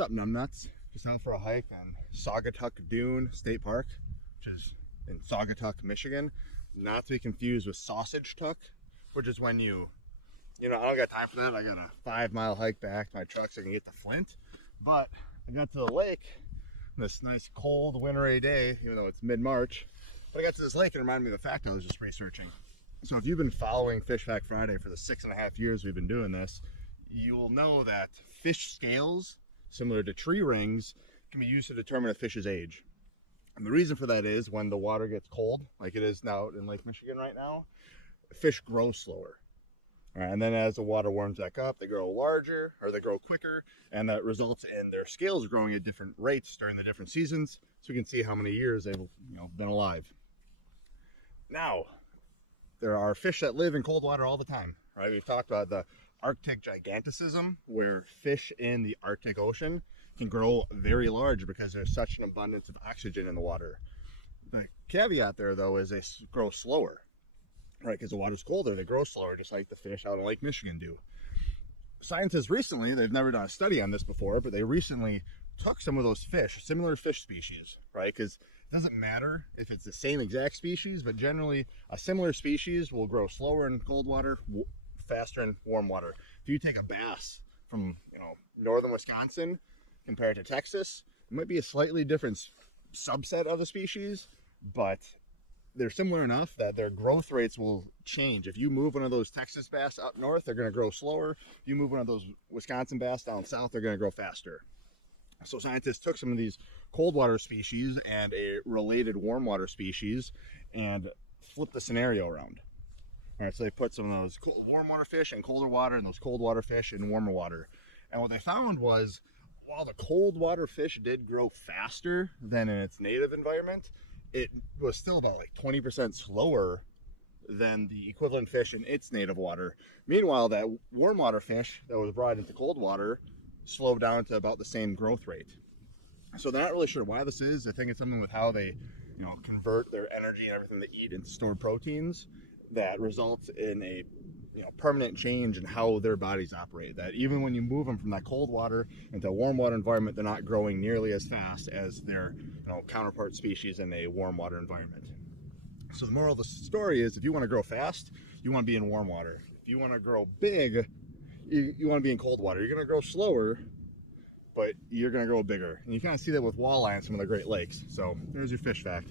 What's up, numbnuts? Just out for a hike on Saugatuck Dune State Park, which is in Saugatuck, Michigan. Not to be confused with Sausage Tuck, which is when I don't got time for that. I got a 5-mile hike back to my truck so I can get to Flint. But I got to the lake on this nice cold wintry day, even though it's mid-March. But I got to this lake and it reminded me of the fact I was just researching. So if you've been following Fish Fact Friday for the 6.5 years we've been doing this, you will know that fish scales, similar to tree rings, can be used to determine a fish's age. And the reason for that is when the water gets cold, like it is now in Lake Michigan right now, fish grow slower. All right, and then as the water warms back up, they grow larger, or they grow quicker, and that results in their scales growing at different rates during the different seasons, so we can see how many years they've been alive. Now, there are fish that live in cold water all the time, right? We've talked about the Arctic giganticism, where fish in the Arctic Ocean can grow very large because there's such an abundance of oxygen in the water. The caveat there, though, is they grow slower, right? Because the water's colder, they grow slower, just like the fish out in Lake Michigan do. Scientists recently, they've never done a study on this before, but they recently took some of those fish, similar fish species, right? Because it doesn't matter if it's the same exact species, but generally a similar species will grow slower in cold water, faster in warm water. If you take a bass from northern Wisconsin compared to Texas, it might be a slightly different subset of the species, but they're similar enough that their growth rates will change. If you move one of those Texas bass up north, they're going to grow slower. If you move one of those Wisconsin bass down south, they're going to grow faster. So scientists took some of these cold water species and a related warm water species and flipped the scenario around. All right, so they put some of those warm water fish in colder water and those cold water fish in warmer water. And what they found was, while the cold water fish did grow faster than in its native environment, it was still about like 20% slower than the equivalent fish in its native water. Meanwhile, that warm water fish that was brought into cold water slowed down to about the same growth rate. So they're not really sure why this is. I think it's something with how they convert their energy and everything they eat into stored proteins that results in a permanent change in how their bodies operate. That even when you move them from that cold water into a warm water environment, they're not growing nearly as fast as their counterpart species in a warm water environment. So the moral of the story is, if you want to grow fast, you want to be in warm water. If you want to grow big, you want to be in cold water. You're going to grow slower, but you're going to grow bigger. And you kind of see that with walleye in some of the Great Lakes. So there's your fish fact.